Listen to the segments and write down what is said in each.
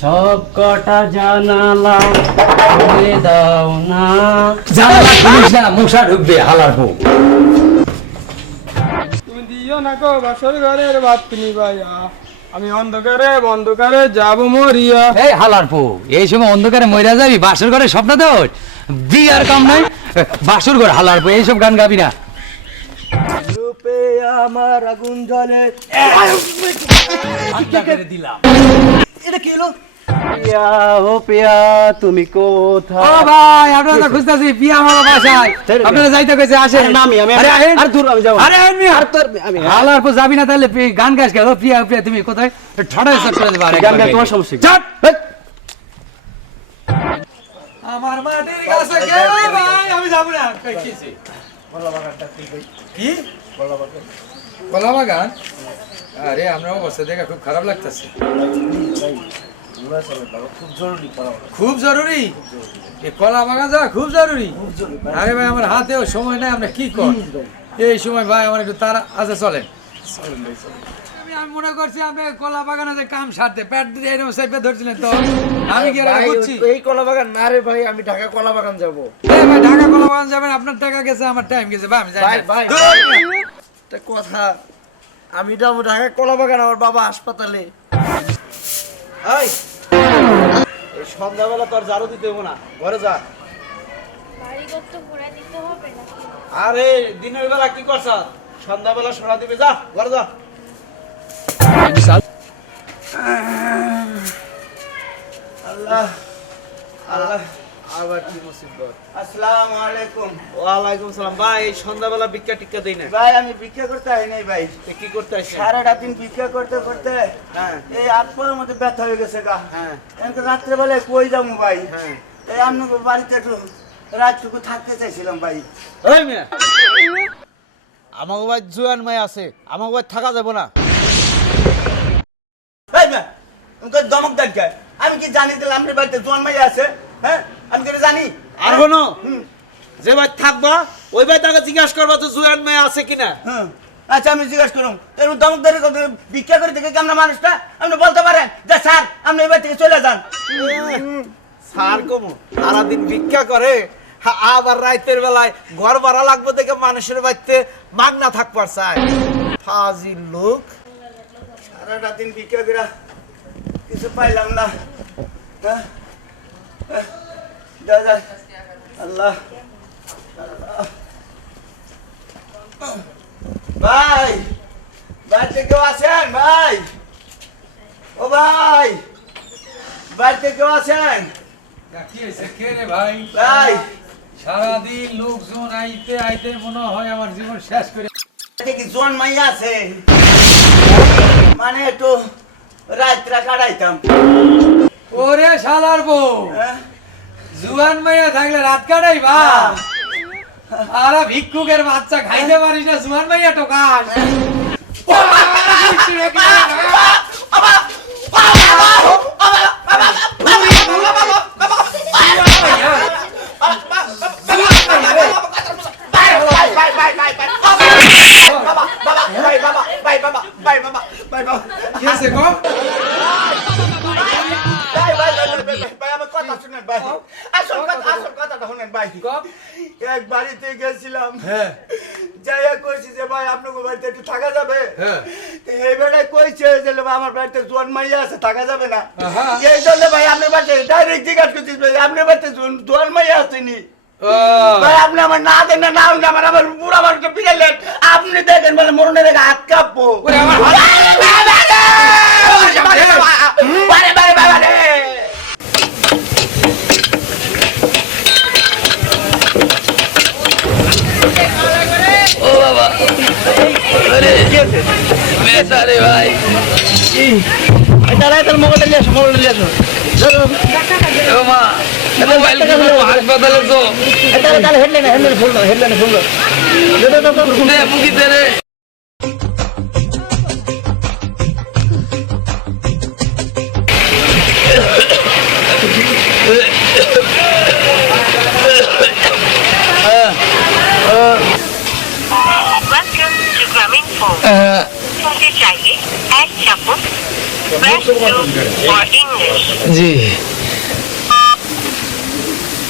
সব কটা জানালা খুলে দাও না। জানালা খুলিস না, মশা ঢুকবে হালার বউ। তুমি দিও না গো বাসর ঘরের ভাত কিনি ভাইয়া, আমি অন্ধকারে অন্ধকারে যাবো মরিয়া। এই হালার বউ, এই সময় অন্ধকারে মইরা যাবি? বাসর ঘরে স্বপ্ন তোর, বিয়ার কাম নাই। বাসর ঘর হালার বউ, এইসব গান গাবি না। রূপে আমার আগুন জ্বলে। দিলাম। এটা কি হলো? পিয়া ও পিয়া তুমি কোথায়? ও ভাই, আপনারা তো খুঁজতাছি পিয়া আমার বাসায়। আপনারা যাইতে কইছে আসেন। আরে না, আমি আরে আহেন। আর দূর আমি যাব। আরে আহেন মিয়া। আর তোর আমি হালার বউ যাবি না তাহলে গান গাইস কেন? প্রিয়া প্রিয়া তুমি কোথায়? ঠড়াই সট করে দেব আরেকবার। গান গাই তোমার সমস্যা কি? চট। আমার মাটির কাছে গেলে ভাই আমি যাব না। কিছে? কলা বাগানটা কি? কলা বাগান? আরে আমরা অবস্থা দেখে খুব খারাপ লাগতেছে। খুব জরুরি? এই কলা বাগান যা খুব জরুরি? আরে ভাই আমার হাতেও সময় নাই, আমরা কি কর? এই সময় ভাই আমার একটু তারা আচ্ছা চলেন। আমি মনে করছি আপনি কলা বাগানে যে কাম সারতে পেট দিয়ে এরকম সাইপে ধরছিলেন তো আমি কি আর বুঝছি? এই কলা বাগান না রে ভাই, আমি ঢাকা কলা বাগান যাব। এই ভাই ঢাকা কলা বাগান যাবেন, আপনার টাকা গেছে আমার টাইম গেছে ভাই, আমি যাই না। ভাই একটা কথা, আমি যাবো ঢাকা কলা বাগান, আমার বাবা হাসপাতালে। এই সন্ধ্যাবেলা তোর ঝাড়ু দিতে হবো না, ঘরে যা। বাড়িঘর তো ঘোরা দিতে হবে নাকি? আরে দিনের বেলা কি করছ? সন্ধ্যাবেলা সোনা দিবে, যা ঘরে যা। আল্লাহ আল্লাহ, আবার কি মুসিবত। আসসালামু আলাইকুম। ওয়ালাইকুম সালাম। ভাই সন্ধ্যাবেলা ভিক্ষা টিক্কা দেই না ভাই, আমি ভিক্ষা করতে আই নাই ভাই। তো কি করতে আসছেন? সারাটা দিন ভিক্ষা করতে করতে হ্যাঁ এই হাত পায়ের মধ্যে ব্যথা হয়ে গেছে গা। হ্যাঁ এখন রাত্রেবেলায় কই যাবো ভাই? হ্যাঁ। এই আপনার বাড়িতে একটু রাতটুকু থাকতে চাইছিলাম ভাই। ওই মিয়া, আমার ভাই জুয়ান মাই আছে, আমার ভাই থাকা যাব না। ভাই মা, তোমাকে দমক দেখায়। আমি কি জানি দিলাম আপনার বাড়িতে জোয়ান মাইয়া আছে? হ্যাঁ, আমি কি এটা জানি? আর কোনো যে ভাই থাকবা ওই ভাই তাকে জিজ্ঞাসা করবা তো জুয়ান মাই আছে কিনা। হ্যাঁ, আচ্ছা আমি জিজ্ঞাসা করুন। এর দমক ধরে ভিক্ষা করে দেখে কেমন মানুষটা আপনি বলতে পারেন যে স্যার আপনি এবার থেকে চলে যান। সার কমু সারাদিন ভিক্ষা করে, আবার রাতের বেলায় ঘর ভাড়া লাগবে দেখে মানুষের বাড়িতে মাগনা থাকবার চায়। ফাজিল লোক। সারাটা দিন ভিক্ষা করে কিছু পাইলাম না। হ্যাঁ, দাদা আল্লাহ আল্লাহ। ভাই, বাড়িতে কেউ আছেন ভাই? ও ভাই, বাড়িতে কেউ আছেন কি হইছে কে রে ভাই? ভাই? সারাদিন লোকজন আইতে আইতে মনে হয় আমার জীবন শেষ করে। বাড়িতে কি জোয়ান মাইয়া আছে? মানে একটু রাত্রা কাটাইতাম। ওরে শালার বউ, হ্যাঁ? জুয়ান মাইয়া থাকলে রাত কাটাই বা আরে ভিক্ষুকের বাচ্চা খাইতে পারিস না, জুয়ান মাইয়া টোকাস। কি হইছে গো? এক বাড়িতে গেছিলাম, হ্যাঁ যাইয়া কইছি যে ভাই আপনাকে বাড়িতে একটু থাকা যাবে? হ্যাঁ। তো এই বেলায় কইছে যে আমার বাড়িতে জোয়ান মাইয়া আছে, থাকা যাবে না। আহা। এই জন্য ভাই আপনার বাড়িতে ডাইরেক্ট জিজ্ঞাসা করছি আপনার বাড়িতে জোয়ান মাইয়া আসেনি। ভাই আপনি আমার না দেন না, না আমার আবার বুড়া মানুষকে পিড়াইলেন, আপনি দেখেন বলে মরণের আগে হাত কাঁপবো। ওরে আমার বারে বারে বারে হাসপাতালে তো মুখিতে রে। Welcome to Grameen Phone. चाहिए ऐड चापुन Press 2 for English. জি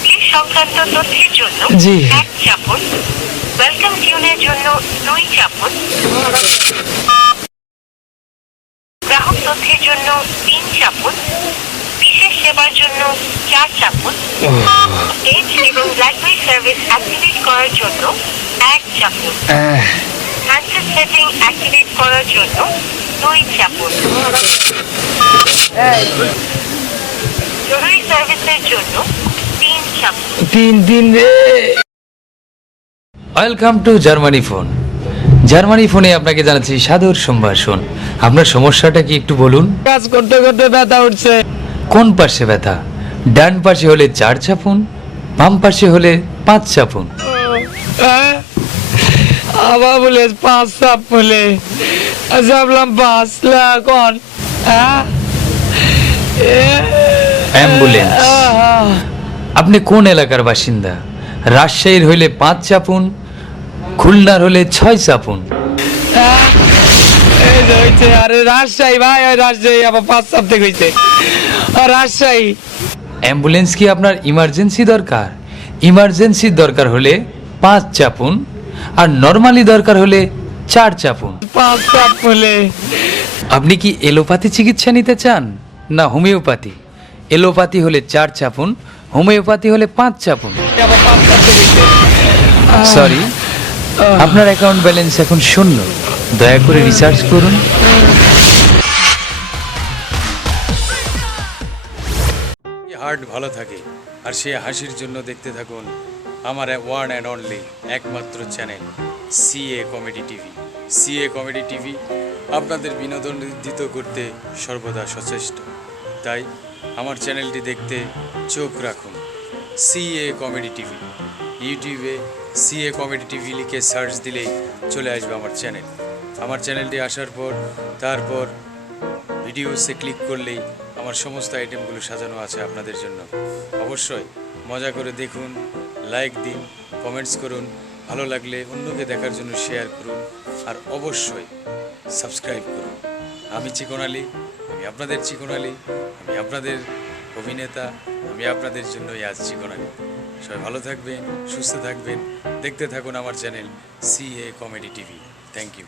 প্লিজ সংক্রান্ত তথ্যের জন্য জি। 1 চাপুন। ওয়েলকাম টিউনের জন্য 2 চাপুন। গ্রাহক তথ্যের জন্য 3 চাপুন। বিশেষ সেবার জন্য 4 চাপুন। এজ এবং লাইব্রেরি সার্ভিস অ্যাক্টিভেট করার জন্য 1 চাপুন। হ্যান্ডসেট সেটিং অ্যাক্টিভেট করার জন্য 2 চাপুন। জরুরি সার্ভিসের জন্য 3 চাপুন। তিন রে। Welcome to Germany phone. Germany ফোনে আপনাকে জানাচ্ছি সাদর সম্ভাষণ। আপনার সমস্যাটা কি একটু বলুন। কাজ করতে করতে ব্যথা উঠছে। কোন পাশে ব্যথা? ডান পাশে হলে 4 চাপুন, বাম পাশে হলে 5 চাপুন। আবার বলে 5 চাপ বলে ভাবলাম 5 কোন অ্যাম্বুলেন্স। আপনি কোন এলাকার বাসিন্দা? রাজশাহীর হইলে 5 চাপুন, খুলনার হলে 6 চাপুন। এই যে হইছে, আরে রাজশাহী ভাই, ওই রাজশাহী আবার 5 চাপ থেকে হইছে। রাজশাহী অ্যাম্বুলেন্স কি আপনার ইমার্জেন্সি দরকার? ইমার্জেন্সি দরকার হলে 5 চাপুন, আর নরমালি দরকার হলে 4 চাপুন। 5 চাপ বলে। আপনি কি এলোপ্যাথি চিকিৎসা নিতে চান না হোমিওপ্যাথি? এলোপ্যাথি হলে 4 চাপুন, হোমিওপ্যাথি হলে 5 চাপুন। আবার 5 চাপ থেকে হইছে। সরি, আপনার অ্যাকাউন্ট ব্যালেন্স এখন শূন্য। দয়া করে রিসার্চ করুন। হার্ট ভালো থাকে আর সে হাসির জন্য দেখতে থাকুন আমার ওয়ান অ্যান্ড অনলি একমাত্র channel CA comedy TV. CA comedy TV আপনাদের বিনোদন দিত করতে সর্বদা সচেষ্ট। তাই আমার চ্যানেলটি দেখতে চোখ রাখুন সিএ কমেডি টিভি। ইউটিউবে সিএ কমেডি টিভি লিখে সার্চ দিলেই চলে আসবে আমার চ্যানেল। আমার চ্যানেলটি আসার পর তারপর ভিডিওসে ক্লিক করলেই আমার সমস্ত আইটেমগুলো সাজানো আছে আপনাদের জন্য। অবশ্যই মজা করে দেখুন, লাইক দিন, কমেন্টস করুন, ভালো লাগলে অন্যকে দেখার জন্য শেয়ার করুন, আর অবশ্যই সাবস্ক্রাইব করুন। আমি চিকন আলী, আমি আপনাদের চিকন আলী, আমি আপনাদের অভিনেতা, আমি আপনাদের জন্যই আজ চিকন আলী। সবাই ভালো থাকবেন, সুস্থ থাকবেন, দেখতে থাকুন আমার channel CA comedy TV. Thank you.